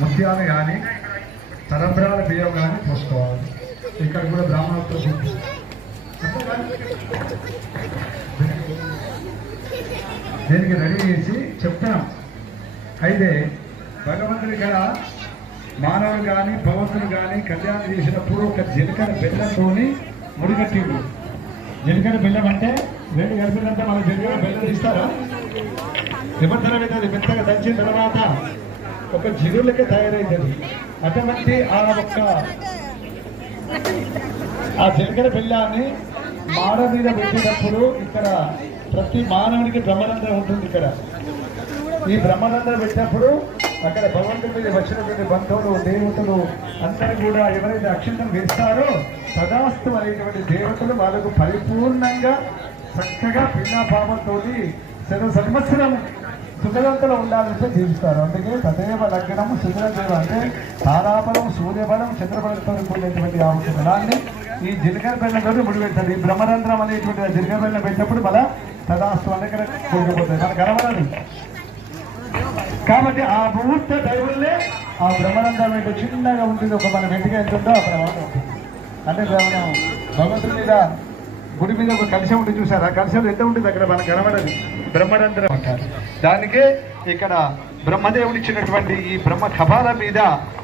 ముత్యాలు కానీ తలంబ్రాల బియ్యం కానీ పోసుకోవాలి. ఇక్కడ కూడా బ్రాహ్మణులతో దీనికి రెడీ చేసి చెప్తున్నాం. అయితే భగవంతుడి ఇక్కడ మానవులు కానీ భగవంతుడు కానీ కళ్యాణం చేసినప్పుడు ఒక జీలకర్ర బెల్లంతోని ముడిగట్టిండు. జీలకర్ర బెల్లం అంటే వేడి గడిపినంటే మన జీలకర్ర బెల్లం ఇస్తారా? నిబంధన అది మెత్తగా దంచిన తర్వాత ఒక జిగులకి తయారైంది. అటువంటి ఆ జీలకర్ర బెల్లాన్ని మాడ మీద పెట్టినప్పుడు ఇక్కడ ప్రతి మానవునికి బ్రహ్మరంధ్రం ఉంటుంది. ఇక్కడ ఈ బ్రహ్మరంధ్రం పెట్టినప్పుడు అక్కడ భగవంతుడి మీద వచ్చినటువంటి బంధువులు దేవతలు అందరూ కూడా ఎవరైతే అక్షంతం వేస్తారో సదాస్తు అనేటువంటి దేవతలు వాళ్ళకు పరిపూర్ణంగా చక్కగా భిన్నాభావంతో సంవత్సరం సుఖదంతలో ఉండాలంటే జీవిస్తారు. అందుకే తదేవ లగ్నం సుఖదేవ అంటే తారాబలం సూర్యబలం చంద్రబలంతో కూడినటువంటి ఆ బలాన్ని ఈ జీలకర్ర బెల్లంతో ముడిపెడతారు. ఈ బ్రహ్మరంధ్రం అనేటువంటి జీలకర్ర బెల్లం పెట్టినప్పుడు మళ్ళా తదాస్తు అంటే కూడిపోతుంది, మనకు కనబడదు. కాబట్టి ఆ ముహూర్త దైవులే ఆ బ్రహ్మరంధ్రం ఏంటో చిన్నగా ఉంటుంది. ఒక మన వెంటిగా ఎంత ఉందో అక్కడ అంటే మనం భగవంతుడి మీద గుడి మీద ఒక కలశం ఉంటుంది చూసారు. ఆ కలశం ఎంత ఉంటుంది అక్కడ మనకు కనబడదు, బ్రహ్మరంధ్రం అంటారు. దానికే ఇక్కడ బ్రహ్మదేవుడు ఇచ్చినటువంటి ఈ బ్రహ్మ కపాల మీద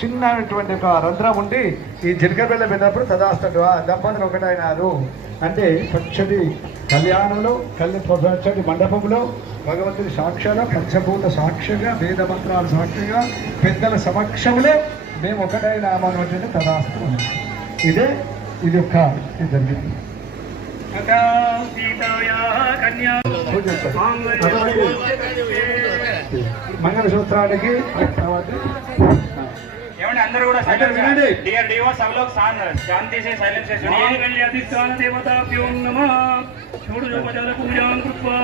చిన్నటువంటి ఒక రంధ్రం ఉండి ఈ జీలకర్ర బెల్లం పెట్టినప్పుడు తదాస్తు దంపతులు ఒకటైనారు అంటే పచ్చడి కళ్యాణంలో పచ్చడి మండపంలో భగవంతుడి సాక్షాల పంచభూత సాక్షిగా వేద మంత్రాల సాక్షిగా పెద్దల సమక్షంలో మేము ఒకటైనామని తదాస్తు. ఇది ఒక జరిగింది. మంగళసూత్రానికి ఏమంటే అందరూ కూడా డియర్ డివో सब लोग शांति से साइलेंस से सुनिए. अधिष्ठान देवताभ्यो नमः షోడశోపచార పూజాం కృత్వా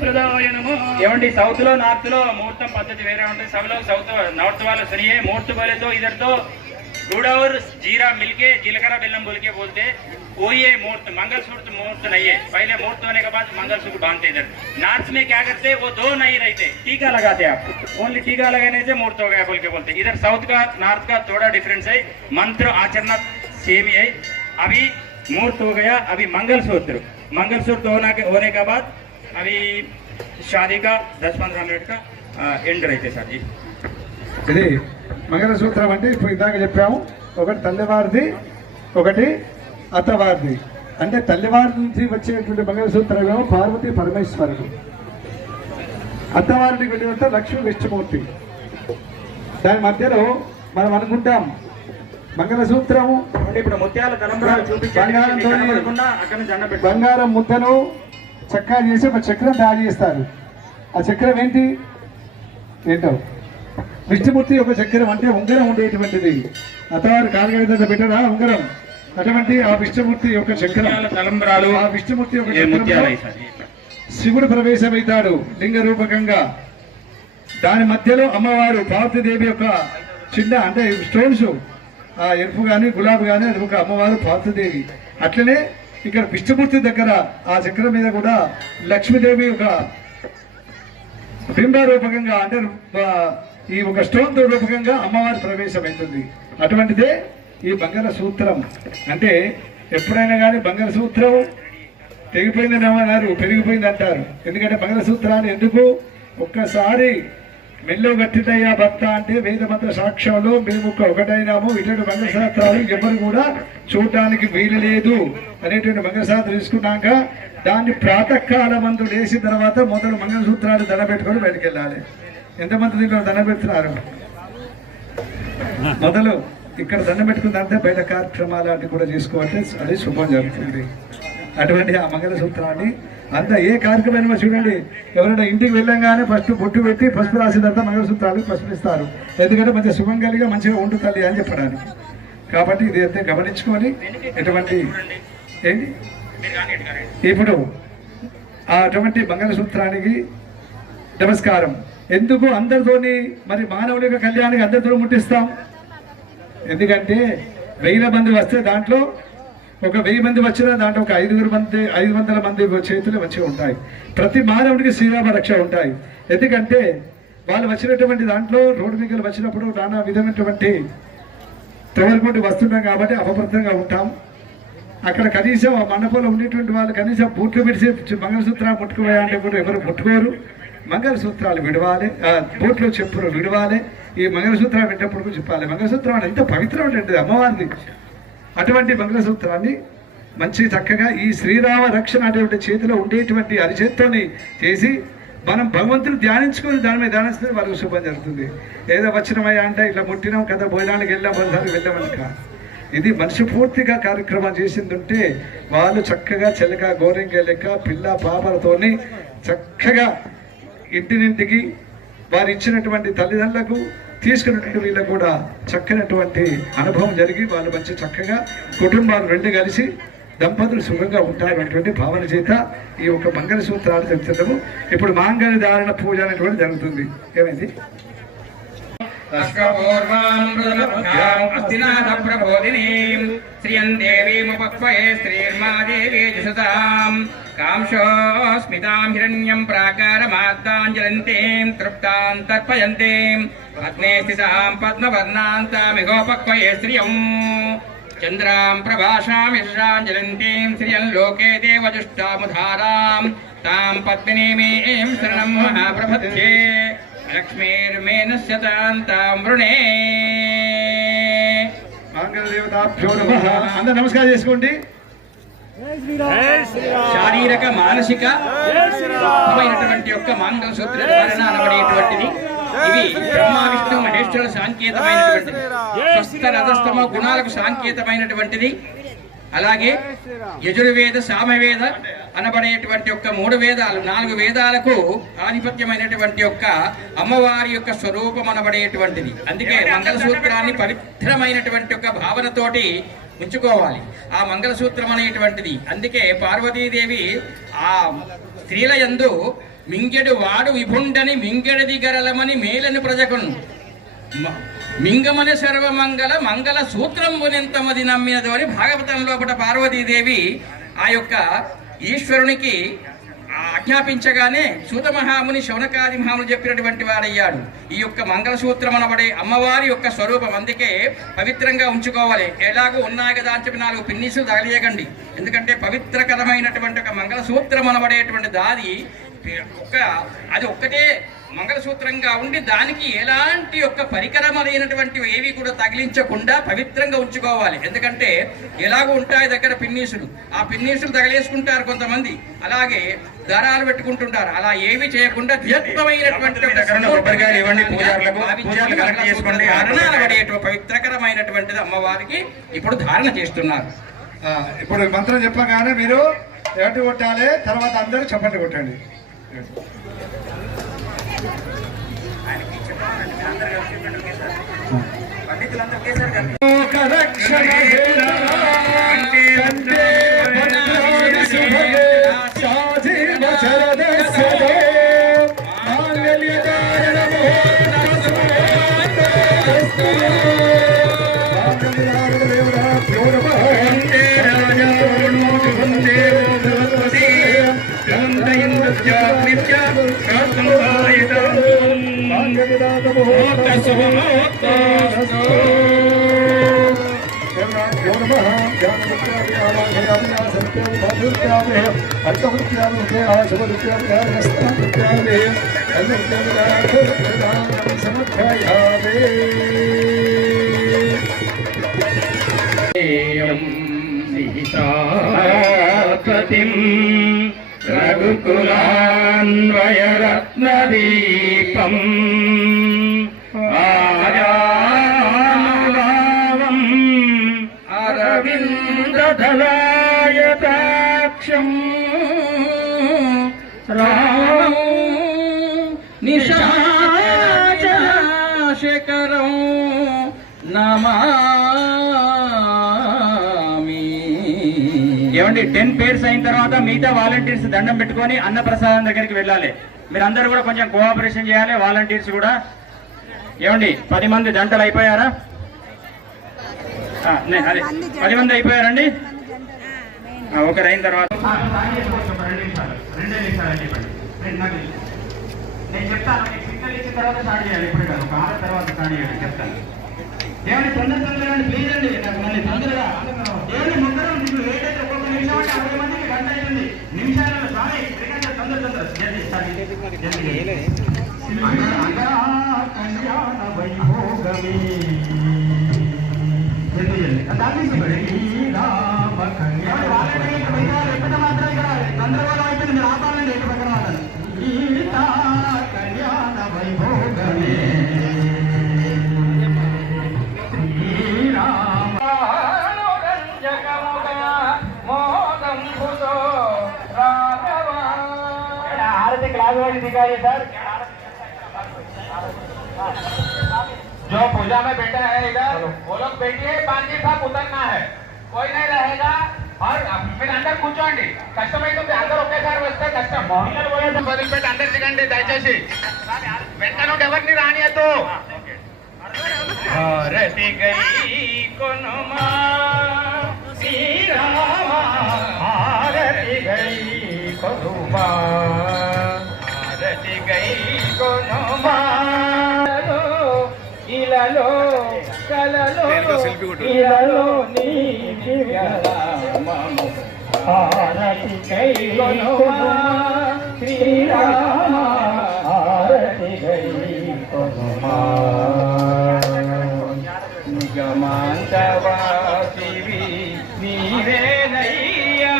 ప్రదాయ నమః. ఏమండి సౌత్ లో నార్త్ లో ముహూర్తం పద్ధతి వేరే ఉంటుంది. सब लोग साउथ नॉर्थ वाले सुनिए. मुहूर्त बोले तो इधर तो गुड़ और जीरा मिलके जीलकर्रा बेल्लम बोल के बोलते. वही है मुहूर्त, मंगलसूत्र मुहूर्त नहीं है। पहले मुहूर्त होने के बाद मंगलसूत्र बांधते इधर। नॉर्थ में क्या करते वो दो नहीं रहते, टीका लगाते आप, ओनली टीका लगाने से मुहूर्त हो गया बोल के बोलते। इधर साउथ का नॉर्थ का थोड़ा डिफरेंस है, मंत्र आचरण सेम ही है। अभी मुहूर्त हो गया, अभी मंगलसूत्र होने के बाद अभी शादी का 10-15 मिनट का एंड रहते सर जी। ఇది మంగళసూత్రం అంటే ఇప్పుడు ఇందాక చెప్పాము, ఒకటి తల్లివారిది ఒకటి అత్తవారిది. అంటే తల్లివారి నుంచి వచ్చేటువంటి మంగళసూత్రమేమో పార్వతీ పరమేశ్వరుడు, అత్తవారికి వెళ్ళినంత లక్ష్మీ విష్ణుమూర్తి. దాని మధ్యలో మనం అనుకుంటాం మంగళసూత్రము ఇప్పుడు ముత్యాల తలంబ్రాలు చూపించాలి, బంగారం ముద్దను చక్కా చేసి ఒక చక్రం తయారు చేస్తారు. ఆ చక్రం ఏంటో విష్ణుమూర్తి ఒక చక్రం అంటే ఉంగరం ఉండేటువంటిది. అత్తవారు కాలుగడ పెట్టరా ఉంగరం, అటువంటి ఆ విష్ణుమూర్తి యొక్క చక్రం తలంబ్రాలు. ఆ విష్ణుమూర్తి యొక్క శివుడు ప్రవేశమవుతాడు లింగ రూపకంగా. దాని మధ్యలో అమ్మవారు పార్వతీదేవి యొక్క చిన్న అంటే స్టోన్స్, ఆ ఎరుపు కానీ గులాబీ కానీ అది ఒక అమ్మవారు పార్వతీదేవి. అట్లనే ఇక్కడ విష్ణుమూర్తి దగ్గర ఆ చక్రం మీద కూడా లక్ష్మీదేవి ఒక బింబ రూపకంగా అంటే ఈ ఒక స్టోన్ రూపకంగా అమ్మవారి ప్రవేశమవుతుంది. అటువంటిదే ఈ మంగళసూత్రం. అంటే ఎప్పుడైనా కానీ మంగళసూత్రం తెగిపోయిందని ఏమన్నారు, పెరిగిపోయింది అంటారు. ఎందుకంటే మంగళసూత్రాన్ని ఎందుకు ఒక్కసారి మెల్లో గట్టిదయ్యా భర్త అంటే వేదమంత్ర సాక్ష్యంలో మేము ఒకటైనాము, ఇటువంటి మంగళసూత్రాలు ఎవరు కూడా చూడడానికి వీలు లేదు అనేటువంటి మంగళసూత్రం తీసుకున్నాక దాన్ని ప్రాతకాలం మందు వేసిన తర్వాత మొదలు మంగళసూత్రాలు దండ పెట్టుకొని బయటకు వెళ్ళాలి. ఎంతమంది దీంట్లో దండ పెడుతున్నారు? మొదలు ఇక్కడ దండ పెట్టుకున్న తర్వాత బయట కార్యక్రమాలు అన్ని కూడా చేసుకోవాలి, అది శుభం జరుగుతుంది. అటువంటి ఆ మంగళసూత్రాన్ని అంతా ఏ కార్యక్రమం చూడండి, ఎవరైనా ఇంటికి వెళ్ళంగానే ఫస్ట్ బొట్టు పెట్టి పసుపు రాసిన తర్వాత మంగళసూత్రాలు పసుపు ఇస్తారు. ఎందుకంటే మంచిగా శుభం కలిగా మంచిగా ఉండు తల్లి అని చెప్పడానికి. కాబట్టి ఇది అయితే గమనించుకొని ఎటువంటి ఏంటి ఇప్పుడు అటువంటి మంగళసూత్రానికి నమస్కారం. ఎందుకు అందరితోని మరి మానవుని యొక్క కళ్యాణానికి అందరితో ముట్టిస్తాం? ఎందుకంటే 1000 మంది వస్తే దాంట్లో ఒక 1000 మంది వచ్చినా దాంట్లో ఒక 500 మంది చేతులు మంచిగా ఉంటాయి. ప్రతి మానవుడికి శ్రీరామ రక్ష ఉంటాయి. ఎందుకంటే వాళ్ళు వచ్చినటువంటి దాంట్లో రోడ్డు మీద వచ్చినప్పుడు నానా విధమైనటువంటి తోలుకుంటూ వస్తున్నాం కాబట్టి అపప్రదంగా ఉంటాం. అక్కడ కనీసం ఆ మండపంలో ఉండేటువంటి వాళ్ళు కనీసం బూట్లు విడిచి మంగళసూత్రాలు ముట్టుకుపోయాలంటే కూడా ఎవరు ముట్టుకోరు. మంగళసూత్రాలు విడవాలి, బూట్లు చెప్పులు విడవాలి. ఈ మంగళసూత్రాలు పెట్టినప్పుడు చెప్పాలి మంగళసూత్రం అంటే ఎంత పవిత్రమైనది అమ్మవారిది. అటువంటి మంగళసూత్రాన్ని మంచి చక్కగా ఈ శ్రీరామ రక్షణ అటువంటి చేతిలో ఉండేటువంటి అరిచేత్తోని చేసి మనం భగవంతుని ధ్యానించుకొని దాని మీద ధ్యానిస్తే వాళ్ళకి శుభం జరుగుతుంది. ఏదో వచ్చినమయ్యా అంటే ఇట్లా ముట్టినాం కదా భోజనానికి వెళ్ళాం ఒకసారి వెళ్ళామని కాదు. ఇది మనిషి పూర్తిగా కార్యక్రమం చేసిందంటే వాళ్ళు చక్కగా చెలక గోరింక లెక్క పిల్ల పాపలతోని చక్కగా ఇంటినింటికి వారు ఇచ్చినటువంటి తల్లిదండ్రులకు తీసుకున్నటువంటి వీళ్ళకు కూడా చక్కనటువంటి అనుభవం జరిగి వాళ్ళు మంచి చక్కగా కుటుంబాలు రెండు కలిసి దంపతులు సుఖంగా ఉంటారు అనేటువంటి భావన చేత ఈ ఒక మంగళసూత్రాలు చెప్తున్నాము. ఇప్పుడు మాంగళ్య ధారణ పూజ అనేటువంటి జరుగుతుంది. ఏమైంది? కాంశోస్మితాం హిరణ్యం ప్రాకారమార్తాంజలంతీం తృప్తాం తర్పయంతీం పద్మే స్థితాం పద్మవర్ణాంతామిగోపక్వయే శ్రియం చంద్రాం ప్రభాషాం యశ్రాంజలంతీం శ్రియం లోకే దేవజుష్టాముధారాం తాం పద్మినీమీం శరణం మహాప్రపద్యే లక్ష్మీర్మేనస్య తాం వృణే. మంగళదేవతాభ్యో నమః. అందరూ నమస్కారం చేసుకోండి. శారీరక మానసిక యొక్క మంగళసూత్ర ధారణ అనబడేటువంటిది ఇవి బ్రహ్మ విష్ణు మహేశ్వరుల సాంకేతమైనటువంటిది, స్వస్థ రథస్తమ గుణాలకు సాంకేతమైనటువంటిది. అలాగే యజుర్వేద సామవేద అనబడేటువంటి యొక్క 3 వేదాలు 4 వేదాలకు ఆధిపత్యమైనటువంటి యొక్క అమ్మవారి యొక్క స్వరూపం అనబడేటువంటిది. అందుకే మంగళసూత్రాన్ని పవిత్రమైనటువంటి యొక్క భావనతోటి ఉంచుకోవాలి. ఆ మంగళసూత్రం అనేటువంటిది అందుకే పార్వతీదేవి ఆ స్త్రీల యందు మింగెడు వాడు విభుండని మింగెడది గరలమని మేలని ప్రజకును మింగమని సర్వమంగళ మంగళ సూత్రంబునెంతమది నమ్మినది అని భాగవతం లోపల పార్వతీదేవి ఆ యొక్క ఈశ్వరునికి ఆజ్ఞాపించగానే సూత మహాముని శౌనకాది మహాముని చెప్పినటువంటి వాడయ్యాడు. ఈ యొక్క మంగళసూత్రం అనబడే అమ్మవారి యొక్క స్వరూపం, అందుకే పవిత్రంగా ఉంచుకోవాలి. ఎలాగో ఉన్నాయి కదా అని చెప్పి 4 పిన్నీసులు తగలియకండి. ఎందుకంటే పవిత్రకరమైనటువంటి ఒక మంగళసూత్రం అనబడేటువంటి దాది అది ఒక్కటే మంగళసూత్రంగా ఉండి దానికి ఎలాంటి యొక్క పరికరమైనటువంటి ఏవి కూడా తగిలించకుండా పవిత్రంగా ఉంచుకోవాలి. ఎందుకంటే ఎలాగో ఉంటాయి దగ్గర పిన్నీసులు, ఆ పిన్నీసులు తగిలేసుకుంటారు కొంతమంది, అలాగే దారాలు పెట్టుకుంటుంటారు. అలా ఏవి చేయకుండా పవిత్రకరమైనటువంటిది అమ్మవారికి ఇప్పుడు ధారణ చేస్తున్నారు. ఇప్పుడు మంత్రం చెప్పగానే మీరు ఏటు కొట్టాలి, తర్వాత అందరూ చప్పట్లు కొట్టండి. రఘుకులాన్వయరత్నదీపం ఆజానుభావం అరవిందదలాయతాక్షం రామం నిశాచరాశకరం నమామి. ఏమండి 10 పేర్స్ అయిన తర్వాత మిగతా వాలంటీర్స్ దండం పెట్టుకొని అన్నప్రసాదం దగ్గరికి వెళ్ళాలి. మీరందరూ కూడా కొంచెం కోఆపరేషన్ చేయాలి. వాలంటీర్స్ కూడా ఏమండి 10 మంది దంటలు అయిపోయారా? అదే 10 మంది అయిపోయారండి. ఒకరు అయిన తర్వాత నేను చెప్తాను, సిగ్నల్ ఇచ్చిన తర్వాత స్టార్ట్ చేయాలి. ఇప్పుడు కాదు, ఒక 6 తర్వాత స్టార్ట్ చేయాలి చెప్తాను. ఏమండి తొందరగా ప్లీజ్ అండి, నాకు మళ్ళీ తొందరగా ఏమండి ముగ్గురు మీకు ఏదైతే ఒక్కొక్క నిమిషం అంటే 60 మందికి గంట అవుతుంది. నిమిషాలలో స్వామి తొందర జల్దీ స్టార్ట్ కళ్యాణ వైభోగమే రామ కళ్యాణ మాత్రం ఇక్కడ గందరగోళం అయిపోయింది. మీరు ఆపాలండి ఎటు పక్కన వాళ్ళని. కళ్యాణ వైభోగమే दिखाइए सर, जो पूजा में बैठा है इधर वो लोग बैठिए, 5 दिन साहब उतरना है, कोई नहीं रहेगा. और फिर अंदर కూర్చోండి. కష్టమైతుంది, అందరూ ఒకేసారి వస్తే కష్టం. వదిలిపెట్టి అందరు దిగండి దయచేసి. వెంట నుండి ఎవరిని రానియద్దు. భారతి గై కొనుమా శ్రీరామ, భారతి గై కొనుమా ఇలలో కలలో ఇలలో నీ దివ్యనామము హారతి కై కొనుమా శ్రీరామ, హారతి కై కొనుమా నిగమాంతవాసివి నీవేనయ్యా.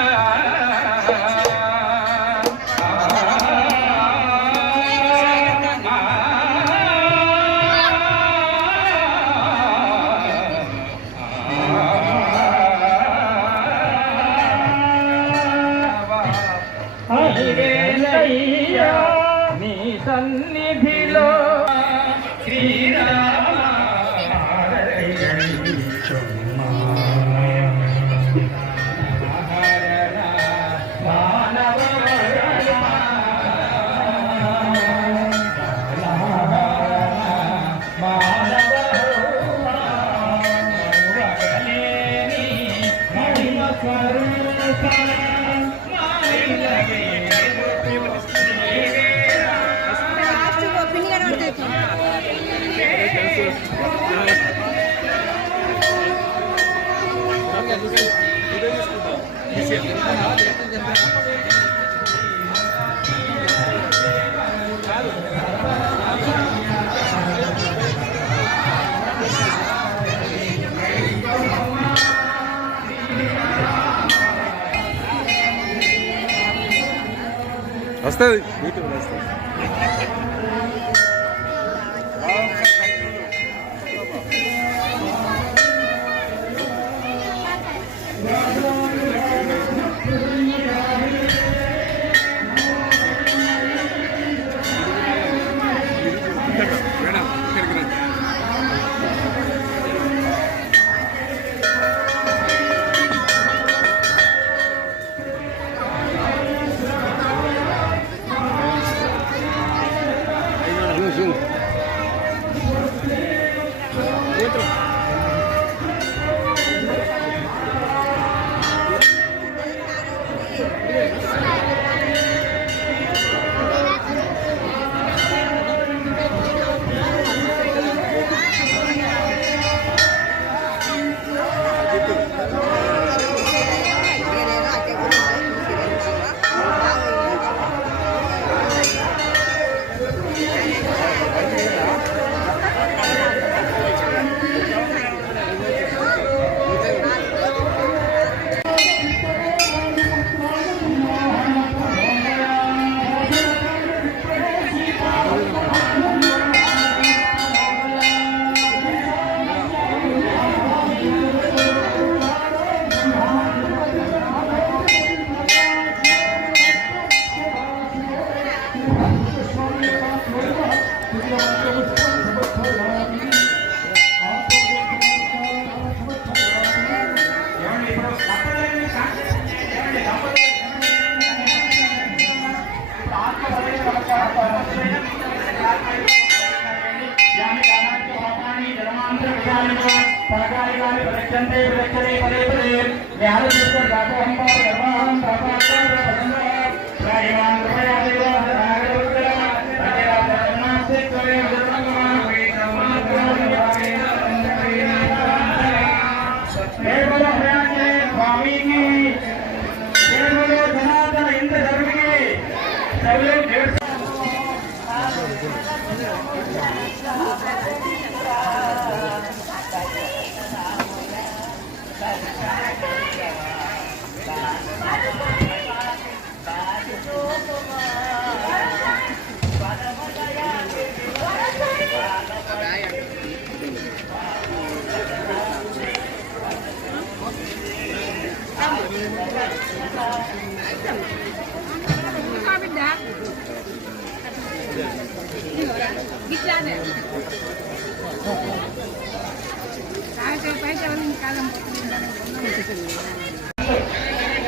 నీ సన్నిధిలో శ్రీరామ మానవ వస్తుంది.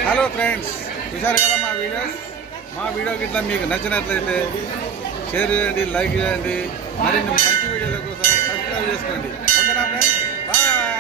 హలో ఫ్రెండ్స్, చూశారు కదా మా వీడియోకి ఇట్లా మీకు నచ్చినట్లయితే షేర్ చేయండి, లైక్ చేయండి, మరిన్ని మంచి వీడియోల కోసం సబ్స్క్రైబ్ చేసుకోండి. ఓకేనా ఫ్రెండ్స్? బాయ్.